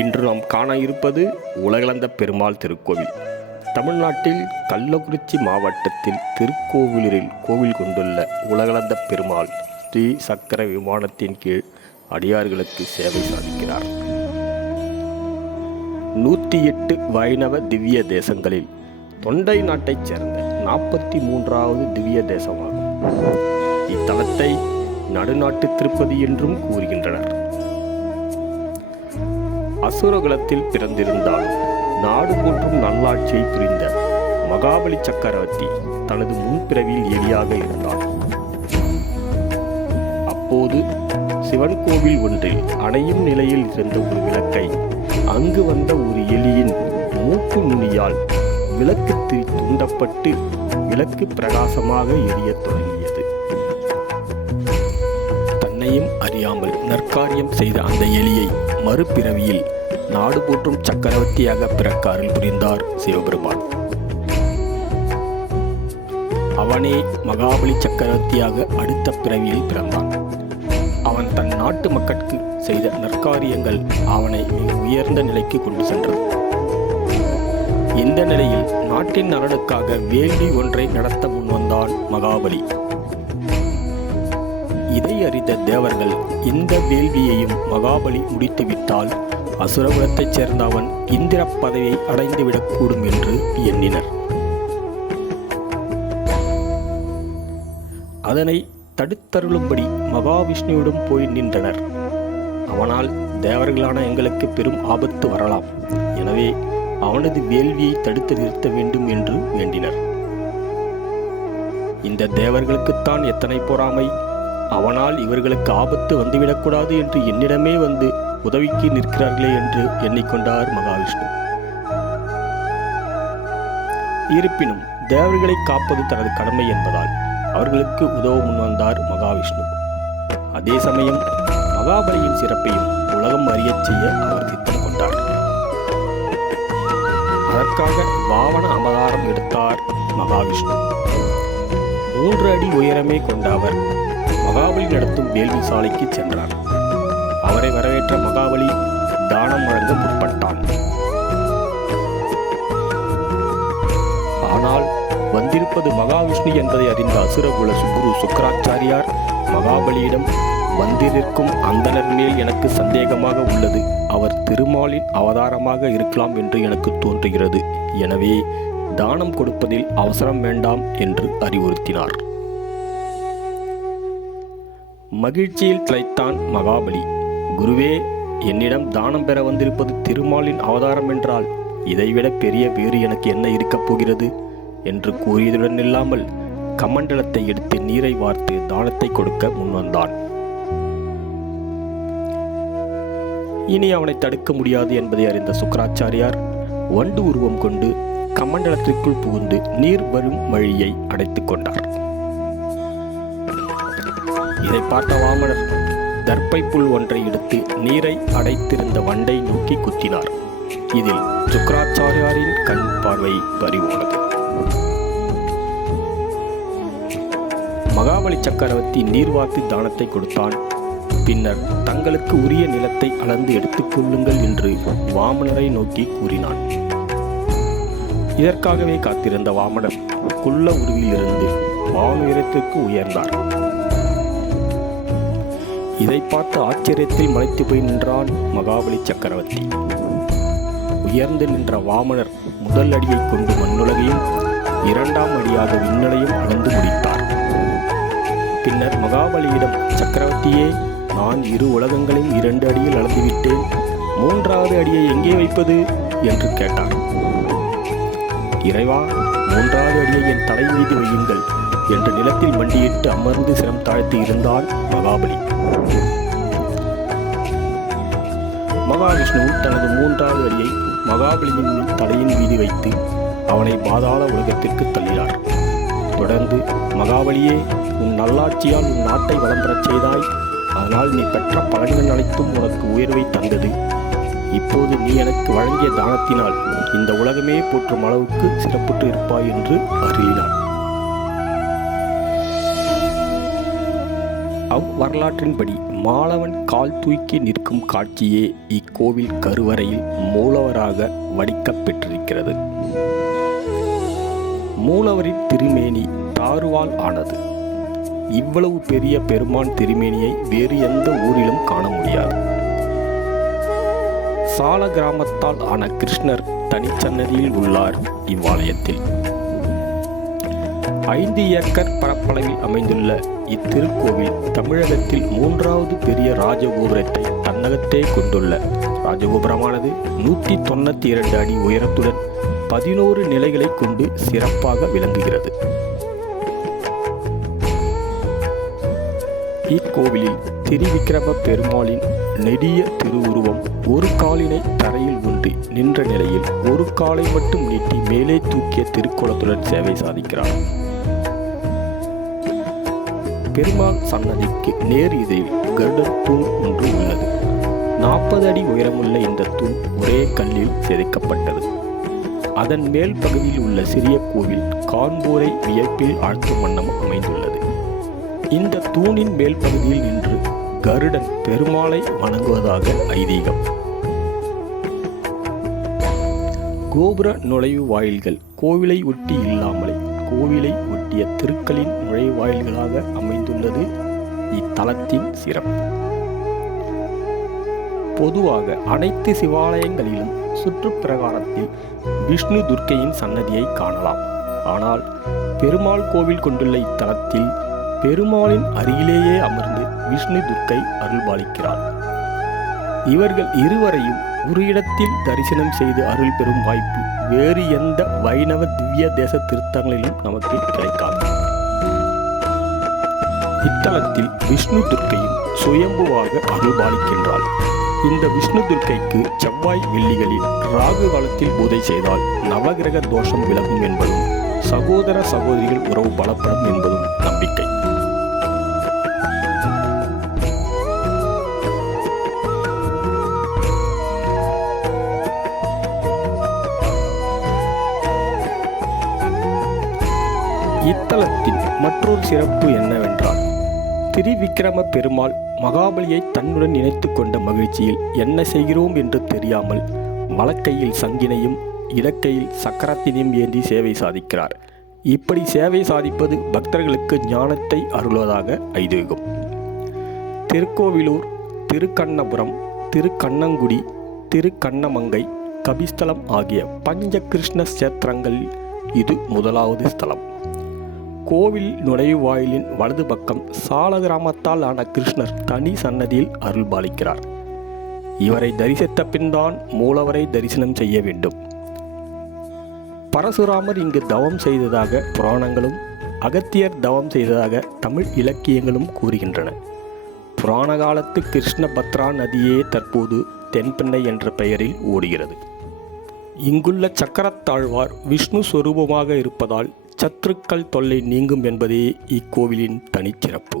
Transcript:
இன்று நாம் காண இருப்பது உலகளந்த பெருமாள் திருக்கோவில். தமிழ்நாட்டில் கள்ளக்குறிச்சி மாவட்டத்தில் திருக்கோவிலூரில் கோவில் கொண்டுள்ள உலகளந்த பெருமாள் ஸ்ரீ சக்கர விமானத்தின் கீழ் அடியார்களுக்கு சேவை சாதிக்கிறார். 108 வைணவ திவ்ய தேசங்களில் தொண்டை நாட்டைச் சேர்ந்த 43வது திவ்ய தேசமாகும். இத்தலத்தை நடுநாட்டு திருப்பதி என்றும் கூறுகின்றனர். அசுரகுலத்தில் பிறந்திருந்தாலும் நாடு போற்றும் நல்லாட்சியை புரிந்த மகாபலி சக்கரவர்த்தி தனது முன்பிறவியில் எலியாக இருந்தார். அப்போது சிவன் கோவில் ஒன்றில் அணையும் நிலையில் இருந்த ஒரு விளக்கை அங்கு வந்த ஒரு எலியின் மூக்கு நுனியால் விளக்கு திரி தூண்டப்பட்டு விளக்கு பிரகாசமாக எரியத் தொடங்கியது. தன்னையும் அறியாமல் நற்காரியம் செய்த அந்த எலியை மறுபிறவியில் நாடு போற்றும் சக்கரவர்த்தியாக பிறக்க அருள் புரிந்தார் சிவபெருமான். அவனே மகாபலி சக்கரவர்த்தியாக அடுத்த பிறவியில் பிறந்தான். அவன் தன் நாட்டு மக்களுக்கு செய்த நற்காரியங்கள் அவனை மிக உயர்ந்த நிலைக்கு கொண்டு சென்றது. இந்த நிலையில் நாட்டின் நலனுக்காக வேள்வி ஒன்றை நடத்த முன்வந்தான் மகாபலி. இதை அறிந்த தேவர்கள் இந்த வேள்வியையும் மகாபலி முடித்துவிட்டால் அசுரகுலத்தைச் சேர்ந்த அவன் இந்திர பதவியை அடைந்துவிடக்கூடும் என்று எண்ணினர். அதனை தடுத்தருளும்படி மகாவிஷ்ணுவிடம் போய் நின்றனர். அவனால் தேவர்களான எங்களுக்கு பெரும் ஆபத்து வரலாம், எனவே அவனது வேள்வியை தடுத்து நிறுத்த வேண்டும் என்று வேண்டினர். இந்த தேவர்களுக்குத்தான் எத்தனை பொறாமை! அவனால் இவர்களுக்கு ஆபத்து வந்துவிடக்கூடாது என்று என்னிடமே வந்து உதவிக்கு நிற்கிறார்களே என்று எண்ணிக்கொண்டார் மகாவிஷ்ணு. இருப்பினும் தேவர்களை காப்பது தனது கடமை என்பதால் அவர்களுக்கு உதவ முன்வந்தார் மகாவிஷ்ணு. அதே சமயம் மகாபலியின் சிறப்பையும் உலகம் அறியச் செய்ய அவர் திட்டம் கொண்டார். அதற்காக வாமன அவதாரம் எடுத்தார் மகாவிஷ்ணு. 3 அடி உயரமே கொண்ட அவர் மகாபலி நடத்தும் வேள்வி சாலைக்கு சென்றார். அவரை வரவேற்ற மகாபலி தானம் வழங்க முற்பட்டான். ஆனால் வந்திருப்பது மகாவிஷ்ணு என்பதை அறிந்த அசுரகுல குரு சுக்கராச்சாரியார் மகாபலியிடம், வந்திருக்கும் அந்தணர் மேல் எனக்கு சந்தேகமாக உள்ளது. அவர் திருமாலின் அவதாரமாக இருக்கலாம் என்று எனக்கு தோன்றுகிறது. எனவே தானம் கொடுப்பதில் அவசரம் வேண்டாம் என்று அறிவுறுத்தினார். மகிழ்ச்சியில் திளைத்தான் மகாபலி. குருவே, என்னிடம் தானம் பெற வந்திருப்பது திருமாலின் அவதாரம் என்றால் இதைவிட பெரிய வேறு எனக்கு என்ன இருக்கப் போகிறது என்று கூறியதுடன் இல்லாமல் கமண்டலத்தை எடுத்து நீரை வார்த்து தானத்தை கொடுக்க முன்வந்தான். இனி அவனை தடுக்க முடியாது என்பதை அறிந்த சுக்கராச்சாரியார் வண்டு உருவம் கொண்டு கமண்டலத்திற்குள் புகுந்து நீர் வரும் வழியை அடைத்துக் கொண்டார். இதை பார்த்த வாமனர் தர்ப்பை புல் ஒன்றை எடுத்து நீரை அடைத்திருந்த வண்டை நோக்கி குத்தினார். இதில் சுக்கராச்சாரியாரின் கண் பார்வை பறிபோனது. மகாபலி சக்கரவர்த்தி நீர் வார்த்து தானத்தை கொடுத்தான். பின்னர் தங்களுக்கு உரிய நிலத்தை அளந்து எடுத்துக்கொள்ளுங்கள் என்று வாமனரை நோக்கி கூறினான். இதற்காகவே காத்திருந்த வாமனர் குள்ள உருவிலிருந்து வானுயரத்திற்கு உயர்ந்தார். இதை பார்த்து ஆச்சரியத்தில் மலைத்து போய் நின்றான் மகாபலி சக்கரவர்த்தி. உயர்ந்து நின்ற வாமனர் முதல் அடியை கொண்டு மண்ணுலகையும் 2ஆம் அடியாக விண்ணுலையும் அளந்து முடித்தார். பின்னர் மகாபலியிடம், சக்கரவர்த்தியே, நான் 2 உலகங்களையும் 2 அடியில் அளந்துவிட்டேன். 3வது அடியை எங்கே வைப்பது என்று கேட்டார். இறைவா, 3வது அடியை என் தலை மீது வையுங்கள் என்று நிலத்தில் மண்டியிட்டு அமர்ந்து சிரம் தாழ்த்தி இருந்தான் மகாபலி. மகாவிஷ்ணு தனது 3வது அடியை மகாபலியின் தலையின் மீது வைத்து அவனை பாதாள உலகத்திற்கு தள்ளினார். தொடர்ந்து, மகாபலியே, உன் நல்லாட்சியால் உன் நாட்டை வளம் பெறச் செய்தாய். அதனால் நீ பெற்ற பலன்கள் அனைத்தும் உனக்கு உயர்வை தந்தது. இப்போது நீ எனக்கு வழங்கிய தானத்தினால் இந்த உலகமே போற்றும் அளவுக்கு சிறப்புற்று இருப்பாய் என்று அருளினார். வரலாற்றின்படி மாலவன் கால் தூக்கி நிற்கும் காட்சியே இக்கோவில் கருவறையில் மூலவராக வடிக்கப்பெற்றிருக்கிறது. மூலவரின் திருமேனி தாருவால் ஆனது. இவ்வளவு பெரிய பெருமான் திருமேனியை வேறு எந்த ஊரிலும் காண முடியாது. சால கிராமத்தால் ஆன கிருஷ்ணர் தனிச்சன்னதியில் உள்ளார் இவ்வாலயத்தில். 5 ஏக்கர் பரப்பளவில் அமைந்துள்ள இத்திருக்கோவில் தமிழகத்தில் 3வது பெரிய ராஜகோபுரத்தை தன்னகத்தே கொண்டுள்ள ராஜகோபுரமானது 192 அடி உயரத்துடன் 11 நிலைகளை கொண்டு சிறப்பாக விளங்குகிறது. இக்கோவிலில் திரிவிக்கிரம பெருமாளின் நெடிய திருவுருவம் ஒரு காலினை தரையில் ஊன்றி நின்ற நிலையில் ஒரு காலை மட்டும் நீட்டி மேலே தூக்கிய திருக்கோலத்துடன் சேவை சாதிக்கிறார். பெருமாள் சன்னதிக்கு நேர் எதிரில் கருடன் தூண் ஒன்று உள்ளது. 40 அடி உயரமுள்ள இந்த தூண் ஒரே கல்லில் செதுக்கப்பட்டது. அதன் மேல் பகுதியில் உள்ள சிறிய கோவில் காண்போரை வியப்பில் ஆழ்த்தும் வண்ணம் அமைந்துள்ளது. இந்த தூணின் மேல் பகுதியில் நின்று கருடன் பெருமாளை வணங்குவதாக ஐதீகம். கோபுர நுழைவு வாயில்கள் கோவிலை ஒட்டி இல்லாமலே கோவிலை ஒட்டிய திருக்களின் நுழைவாயில்களாக அமைந்துள்ளது இத்தலத்தின் சிறப்பு. பொதுவாக அனைத்து சிவாலயங்களிலும் சுற்றுப்பிரகாரத்தில் விஷ்ணு துர்க்கையின் சன்னதியை காணலாம். ஆனால் பெருமாள் கோவில் கொண்டுள்ள இத்தலத்தில் பெருமாளின் அருகிலேயே அமர்ந்து விஷ்ணு துர்க்கை அருள்பாலிக்கிறார். இவர்கள் இருவரையும் ஒரு இடத்தில் தரிசனம் செய்து அருள் பெறும் வாய்ப்பு வேறு எந்த வைணவ திவ்ய தேச திருத்தங்களிலும் நமக்கு கிடைக்காது. இத்தலத்தில் விஷ்ணு துர்க்கையும் சுயம்புவாக அருள்பாலிக்கின்றாள். இந்த விஷ்ணு துர்க்கைக்கு செவ்வாய் வெள்ளிகளில் ராகு காலத்தில் பூஜை செய்தால் நவகிரக தோஷம் விலகும் என்பதும் சகோதர சகோதரிகள் உறவு பலப்படும் என்பதும் நம்பிக்கை. இத்தலத்தின் மற்றொரு சிறப்பு என்னவென்றால் திரிவிக்கிரம பெருமாள் மகாபலியை தன்னுடன் இணைத்து கொண்ட மகிழ்ச்சியில் என்ன செய்கிறோம் என்று தெரியாமல் வலக்கையில் சங்கினையும் இடக்கையில் சக்கரத்தினையும் ஏந்தி சேவை சாதிக்கிறார். இப்படி சேவை சாதிப்பது பக்தர்களுக்கு ஞானத்தை அருள்வதாக ஐதீகம். திருக்கோவிலூர், திருக்கண்ணபுரம், திருக்கண்ணங்குடி, திருக்கண்ணமங்கை, கபிஸ்தலம் ஆகிய பஞ்சகிருஷ்ண கஷேத்திரங்களில் இது முதலாவது ஸ்தலம். கோவில் நுழைவாயிலின் வலது பக்கம் சால கிராமத்தால் ஆன கிருஷ்ணர் தனி சன்னதியில் அருள்பாலிக்கிறார். இவரை தரிசித்த பின்தான் மூலவரை தரிசனம் செய்ய வேண்டும். பரசுராமர் இங்கு தவம் செய்ததாக புராணங்களும் அகத்தியர் தவம் செய்ததாக தமிழ் இலக்கியங்களும் கூறுகின்றன. புராண காலத்து கிருஷ்ணபத்ரா நதியே தற்போது தென்பெண்ணை என்ற பெயரில் ஓடுகிறது. இங்குள்ள சக்கரத்தாழ்வார் விஷ்ணு சொரூபமாக இருப்பதால் சத்துருக்கள் தொல்லை நீங்கும் என்பதே இக்கோவிலின் தனிச்சிறப்பு.